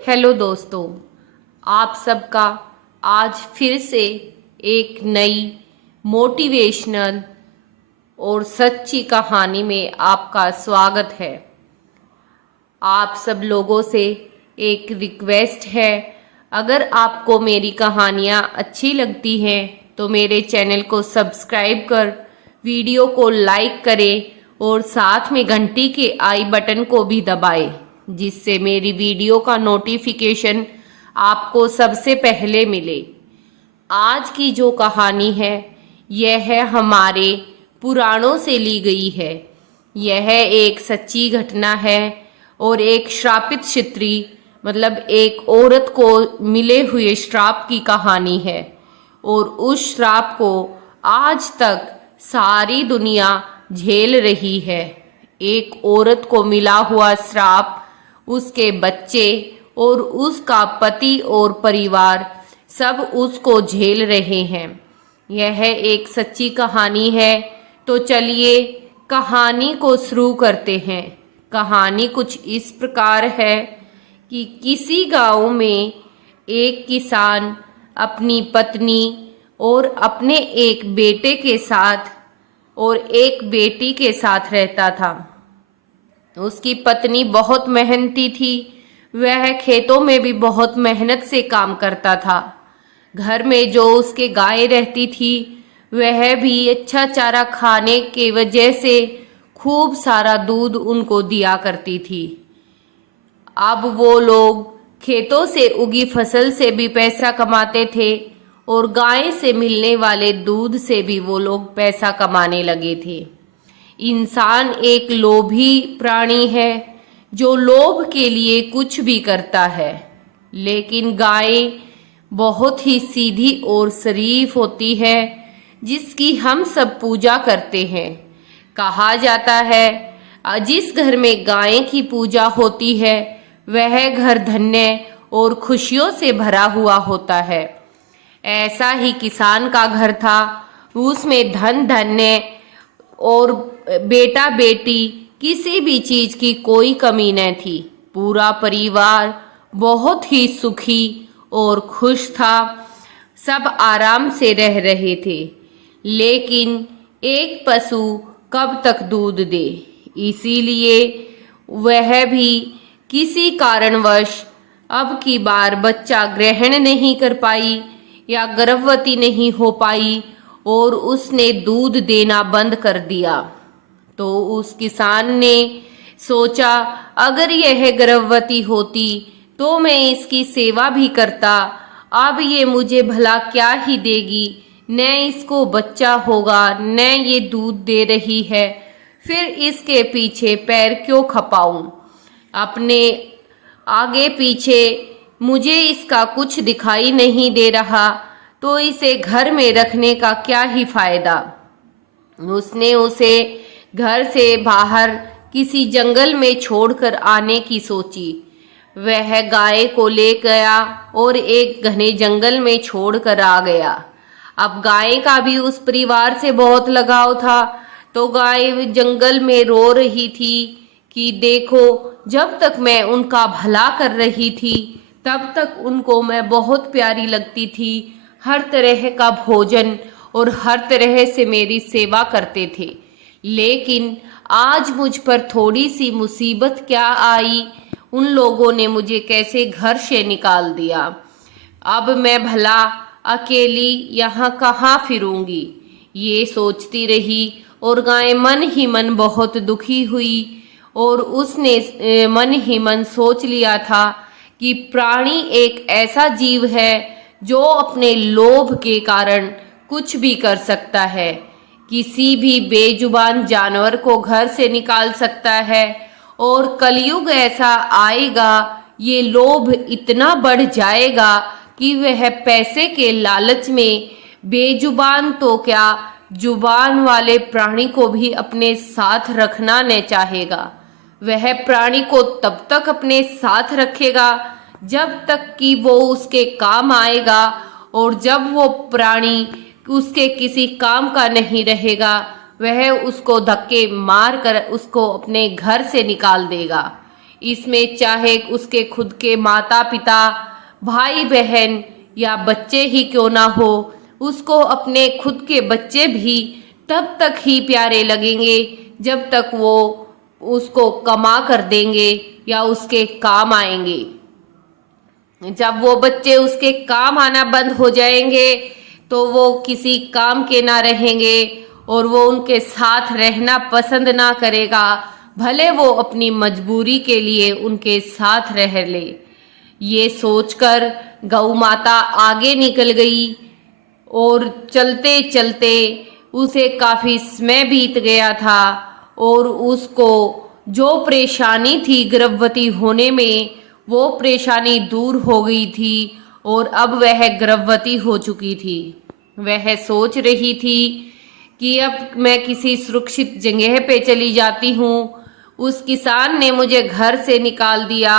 Hello दोस्तों, आप सबका आज फिर से एक नई मोटिवेशनल और सच्ची कहानी में आपका स्वागत है। आप सब लोगों से एक रिक्वेस्ट है, अगर आपको मेरी कहानियाँ अच्छी लगती हैं तो मेरे चैनल को सब्सक्राइब कर वीडियो को लाइक करें और साथ में घंटी के आई बटन को भी दबाएं, जिससे मेरी वीडियो का नोटिफिकेशन आपको सबसे पहले मिले। आज की जो कहानी है यह है हमारे पुराणों से ली गई है। यह एक सच्ची घटना है और एक श्रापित स्त्री मतलब एक औरत को मिले हुए श्राप की कहानी है। और उस श्राप को आज तक सारी दुनिया झेल रही है। एक औरत को मिला हुआ श्राप, उसके बच्चे और उसका पति और परिवार सब उसको झेल रहे हैं। यह एक सच्ची कहानी है, तो चलिए कहानी को शुरू करते हैं। कहानी कुछ इस प्रकार है कि किसी गांव में एक किसान अपनी पत्नी और अपने एक बेटे के साथ और एक बेटी के साथ रहता था। उसकी पत्नी बहुत मेहनती थी। वह खेतों में भी बहुत मेहनत से काम करता था। घर में जो उसके गाय रहती थी वह भी अच्छा चारा खाने के वजह से खूब सारा दूध उनको दिया करती थी। अब वो लोग खेतों से उगी फसल से भी पैसा कमाते थे और गाय से मिलने वाले दूध से भी वो लोग पैसा कमाने लगे थे। इंसान एक लोभी प्राणी है जो लोभ के लिए कुछ भी करता है, लेकिन गाय बहुत ही सीधी और शरीफ होती है जिसकी हम सब पूजा करते हैं। कहा जाता है जिस घर में गाय की पूजा होती है वह घर धन्य और खुशियों से भरा हुआ होता है। ऐसा ही किसान का घर था। उसमें धन धान्य और बेटा बेटी किसी भी चीज की कोई कमी न थी। पूरा परिवार बहुत ही सुखी और खुश था। सब आराम से रह रहे थे। लेकिन एक पशु कब तक दूध दे, इसीलिए वह भी किसी कारणवश अब की बार बच्चा ग्रहण नहीं कर पाई या गर्भवती नहीं हो पाई और उसने दूध देना बंद कर दिया। तो उस किसान ने सोचा, अगर यह गर्भवती होती तो मैं इसकी सेवा भी करता। अब ये मुझे भला क्या ही देगी, न इसको बच्चा होगा न ये दूध दे रही है, फिर इसके पीछे पैर क्यों खपाऊं। अपने आगे पीछे मुझे इसका कुछ दिखाई नहीं दे रहा, तो इसे घर में रखने का क्या ही फायदा। उसने उसे घर से बाहर किसी जंगल में छोड़कर आने की सोची। वह गाय को ले गया और एक घने जंगल में छोड़कर आ गया। अब गाय का भी उस परिवार से बहुत लगाव था, तो गाय जंगल में रो रही थी कि देखो, जब तक मैं उनका भला कर रही थी तब तक उनको मैं बहुत प्यारी लगती थी। हर तरह का भोजन और हर तरह से मेरी सेवा करते थे, लेकिन आज मुझ पर थोड़ी सी मुसीबत क्या आई, उन लोगों ने मुझे कैसे घर से निकाल दिया। अब मैं भला अकेली यहाँ कहाँ फिरूंगी, ये सोचती रही। और गाय मन ही मन बहुत दुखी हुई और उसने मन ही मन सोच लिया था कि प्राणी एक ऐसा जीव है जो अपने लोभ के कारण कुछ भी कर सकता है। किसी भी बेजुबान जानवर को घर से निकाल सकता है। और कलयुग ऐसा आएगा, ये लोभ इतना बढ़ जाएगा कि वह पैसे के लालच में बेजुबान तो क्या, जुबान वाले प्राणी को भी अपने साथ रखना न चाहेगा। वह प्राणी को तब तक अपने साथ रखेगा जब तक कि वो उसके काम आएगा, और जब वो प्राणी उसके किसी काम का नहीं रहेगा वह उसको धक्के मार कर उसको अपने घर से निकाल देगा। इसमें चाहे उसके खुद के माता पिता, भाई बहन या बच्चे ही क्यों ना हो, उसको अपने खुद के बच्चे भी तब तक ही प्यारे लगेंगे जब तक वो उसको कमा कर देंगे या उसके काम आएंगे। जब वो बच्चे उसके काम आना बंद हो जाएंगे तो वो किसी काम के ना रहेंगे और वो उनके साथ रहना पसंद ना करेगा, भले वो अपनी मजबूरी के लिए उनके साथ रह ले। ये सोचकर गौ माता आगे निकल गई और चलते चलते उसे काफी समय बीत गया था और उसको जो परेशानी थी गर्भवती होने में, वो परेशानी दूर हो गई थी और अब वह गर्भवती हो चुकी थी। वह सोच रही थी कि अब मैं किसी सुरक्षित जगह पे चली जाती हूँ। उस किसान ने मुझे घर से निकाल दिया,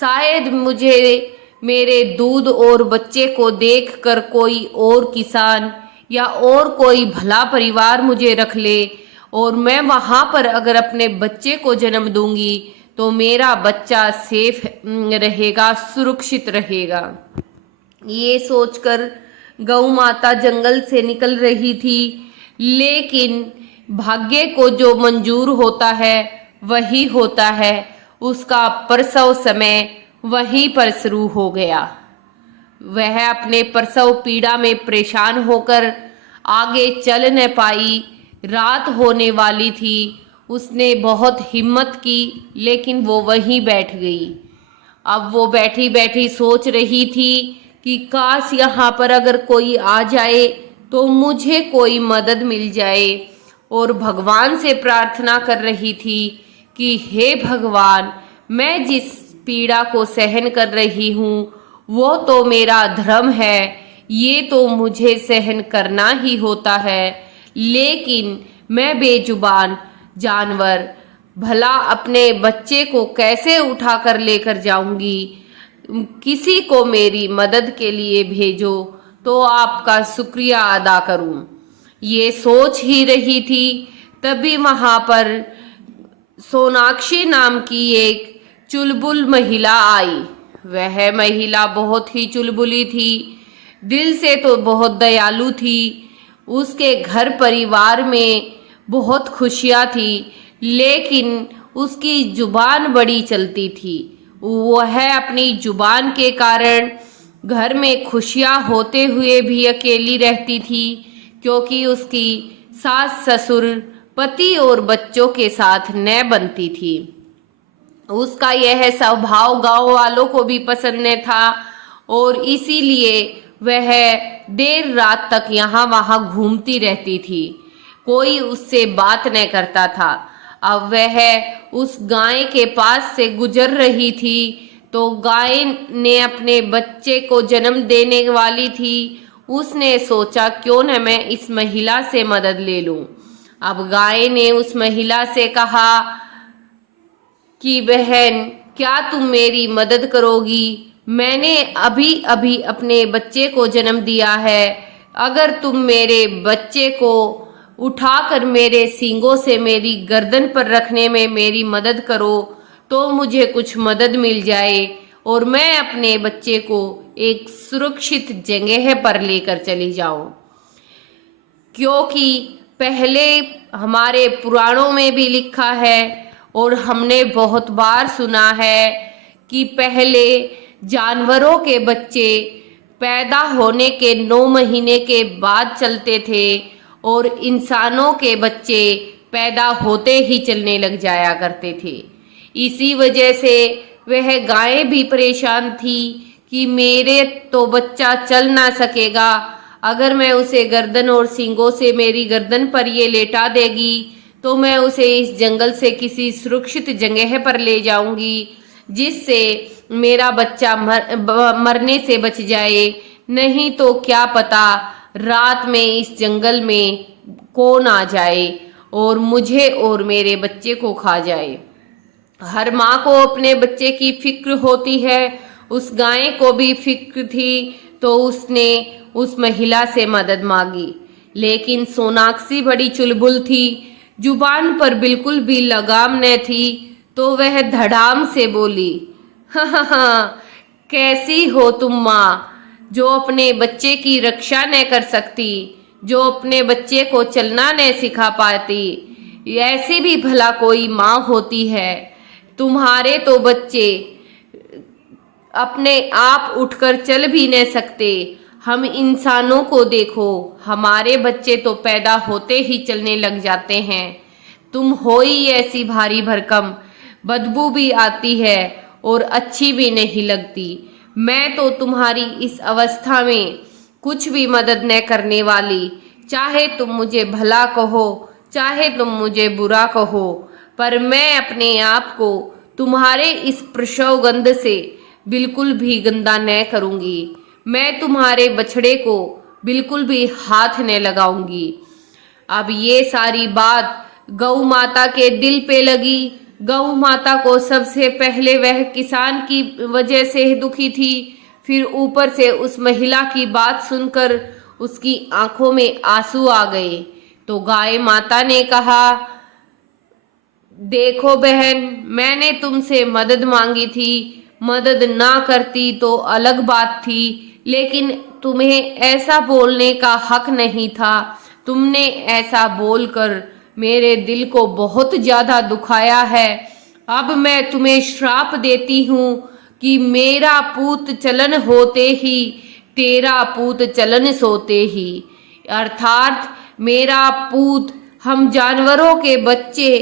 शायद मुझे मेरे दूध और बच्चे को देखकर कोई और किसान या और कोई भला परिवार मुझे रख ले और मैं वहां पर अगर अपने बच्चे को जन्म दूंगी तो मेरा बच्चा सेफ रहेगा, सुरक्षित रहेगा। ये सोचकर गौ माता जंगल से निकल रही थी, लेकिन भाग्य को जो मंजूर होता है वही होता है। उसका प्रसव समय वहीं पर शुरू हो गया। वह अपने प्रसव पीड़ा में परेशान होकर आगे चल न पाई। रात होने वाली थी। उसने बहुत हिम्मत की, लेकिन वो वहीं बैठ गई। अब वो बैठी बैठी सोच रही थी कि काश यहाँ पर अगर कोई आ जाए तो मुझे कोई मदद मिल जाए, और भगवान से प्रार्थना कर रही थी कि हे भगवान, मैं जिस पीड़ा को सहन कर रही हूँ वो तो मेरा धर्म है, ये तो मुझे सहन करना ही होता है, लेकिन मैं बेजुबान जानवर भला अपने बच्चे को कैसे उठा कर लेकर जाऊंगी। किसी को मेरी मदद के लिए भेजो तो आपका शुक्रिया अदा करूं। ये सोच ही रही थी, तभी वहां पर सोनाक्षी नाम की एक चुलबुल महिला आई। वह महिला बहुत ही चुलबुली थी, दिल से तो बहुत दयालु थी। उसके घर परिवार में बहुत खुशियां थी, लेकिन उसकी जुबान बड़ी चलती थी। वह अपनी जुबान के कारण घर में खुशियां होते हुए भी अकेली रहती थी, क्योंकि उसकी सास ससुर पति और बच्चों के साथ न बनती थी। उसका यह स्वभाव गांव वालों को भी पसंद न था और इसीलिए वह देर रात तक यहाँ वहाँ घूमती रहती थी। कोई उससे बात न करता था। अब वह उस गाय के पास से गुजर रही थी तो गाय ने अपने बच्चे को जन्म देने वाली थी। उसने सोचा क्यों न मैं इस महिला से मदद ले लूं। अब गाय ने उस महिला से कहा कि बहन, क्या तुम मेरी मदद करोगी? मैंने अभी अभी अपने बच्चे को जन्म दिया है। अगर तुम मेरे बच्चे को उठाकर मेरे सींगों से मेरी गर्दन पर रखने में मेरी मदद करो तो मुझे कुछ मदद मिल जाए और मैं अपने बच्चे को एक सुरक्षित जगह पर लेकर चली जाऊं। क्योंकि पहले हमारे पुराणों में भी लिखा है और हमने बहुत बार सुना है कि पहले जानवरों के बच्चे पैदा होने के 9 महीने के बाद चलते थे और इंसानों के बच्चे पैदा होते ही चलने लग जाया करते थे। इसी वजह से वह गाय भी परेशान थी कि मेरे तो बच्चा चल ना सकेगा, अगर मैं उसे गर्दन और सींगों से मेरी गर्दन पर ये लेटा देगी तो मैं उसे इस जंगल से किसी सुरक्षित जगह पर ले जाऊंगी जिससे मेरा बच्चा मरने से बच जाए। नहीं तो क्या पता रात में इस जंगल में कौन आ जाए और मुझे और मेरे बच्चे को खा जाए। हर माँ को अपने बच्चे की फिक्र होती है। उस गाय को भी फिक्र थी तो उसने उस महिला से मदद मांगी, लेकिन सोनाक्षी बड़ी चुलबुल थी, जुबान पर बिल्कुल भी लगाम न थी, तो वह धड़ाम से बोली, हाँ, कैसी हो तुम माँ, जो अपने बच्चे की रक्षा न कर सकती, जो अपने बच्चे को चलना न सिखा पाती। ऐसी भी भला कोई माँ होती है? तुम्हारे तो बच्चे अपने आप उठकर चल भी न सकते। हम इंसानों को देखो, हमारे बच्चे तो पैदा होते ही चलने लग जाते हैं। तुम हो ही ऐसी भारी भरकम, बदबू भी आती है और अच्छी भी नहीं लगती। मैं तो तुम्हारी इस अवस्था में कुछ भी मदद न करने वाली। चाहे तुम मुझे भला कहो, चाहे तुम मुझे बुरा कहो, पर मैं अपने आप को तुम्हारे इस प्रसव गंध से बिल्कुल भी गंदा न करूंगी। मैं तुम्हारे बछड़े को बिल्कुल भी हाथ न लगाऊंगी। अब ये सारी बात गौ माता के दिल पे लगी। गौ माता को सबसे पहले वह किसान की वजह से दुखी थी, फिर ऊपर से उस महिला की बात सुनकर उसकी आंखों में आंसू आ गए। तो गाय माता ने कहा, देखो बहन, मैंने तुमसे मदद मांगी थी, मदद ना करती तो अलग बात थी, लेकिन तुम्हें ऐसा बोलने का हक नहीं था। तुमने ऐसा बोलकर मेरे दिल को बहुत ज्यादा दुखाया है। अब मैं तुम्हें श्राप देती हूँ कि मेरा पूत चलन होते ही तेरा पूत चलन सोते ही, अर्थात मेरा पूत, हम जानवरों के बच्चे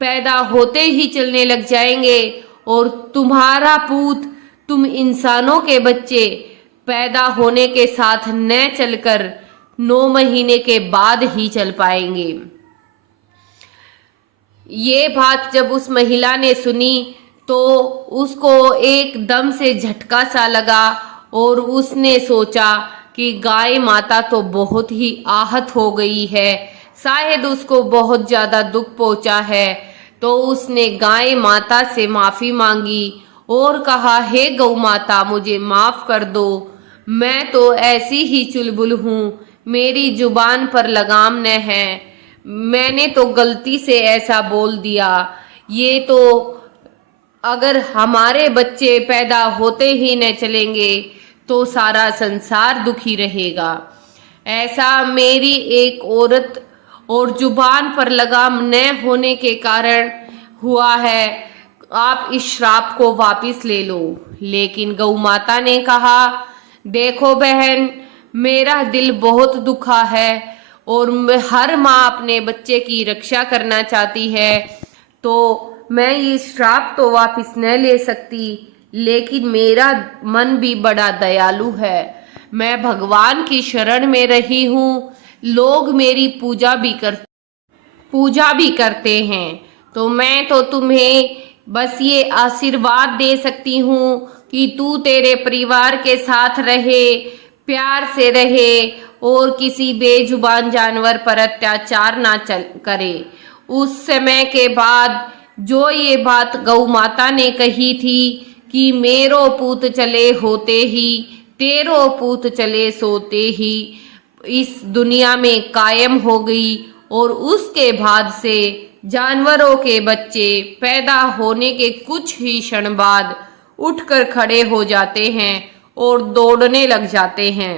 पैदा होते ही चलने लग जाएंगे और तुम्हारा पूत, तुम इंसानों के बच्चे पैदा होने के साथ न चलकर 9 महीने के बाद ही चल पाएंगे। ये बात जब उस महिला ने सुनी तो उसको एकदम से झटका सा लगा और उसने सोचा कि गाय माता तो बहुत ही आहत हो गई है, शायद उसको बहुत ज्यादा दुख पहुंचा है। तो उसने गाय माता से माफी मांगी और कहा, हे गौ माता, मुझे माफ कर दो। मैं तो ऐसी ही चुलबुल हूँ, मेरी जुबान पर लगाम न है, मैंने तो गलती से ऐसा बोल दिया। ये तो अगर हमारे बच्चे पैदा होते ही न चलेंगे तो सारा संसार दुखी रहेगा। ऐसा मेरी एक औरत और जुबान पर लगाम न होने के कारण हुआ है। आप इस श्राप को वापस ले लो। लेकिन गौ माता ने कहा, देखो बहन, मेरा दिल बहुत दुखा है और हर माँ अपने बच्चे की रक्षा करना चाहती है, तो मैं ये श्राप तो वापस न ले सकती, लेकिन मेरा मन भी बड़ा दयालु है। मैं भगवान की शरण में रही हूँ, लोग मेरी पूजा भी करते हैं, तो मैं तो तुम्हें बस ये आशीर्वाद दे सकती हूँ कि तू तेरे परिवार के साथ रहे, प्यार से रहे और किसी बेजुबान जानवर पर अत्याचार ना करे। उस समय के बाद जो ये बात गौ माता ने कही थी कि मेरो पूत चले होते ही तेरो पूत चले सोते ही, इस दुनिया में कायम हो गई और उसके बाद से जानवरों के बच्चे पैदा होने के कुछ ही क्षण बाद उठकर खड़े हो जाते हैं और दौड़ने लग जाते हैं,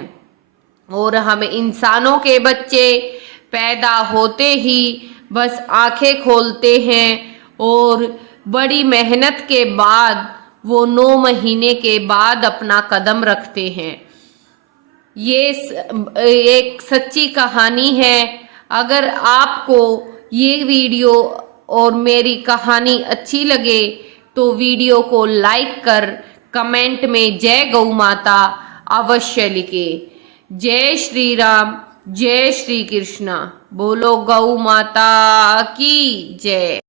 और हम इंसानों के बच्चे पैदा होते ही बस आंखें खोलते हैं और बड़ी मेहनत के बाद वो 9 महीने के बाद अपना कदम रखते हैं। ये एक सच्ची कहानी है। अगर आपको ये वीडियो और मेरी कहानी अच्छी लगे तो वीडियो को लाइक कर कमेंट में जय गौ माता अवश्य लिखे। जय श्री राम, जय श्री कृष्णा। बोलो गौ माता की जय।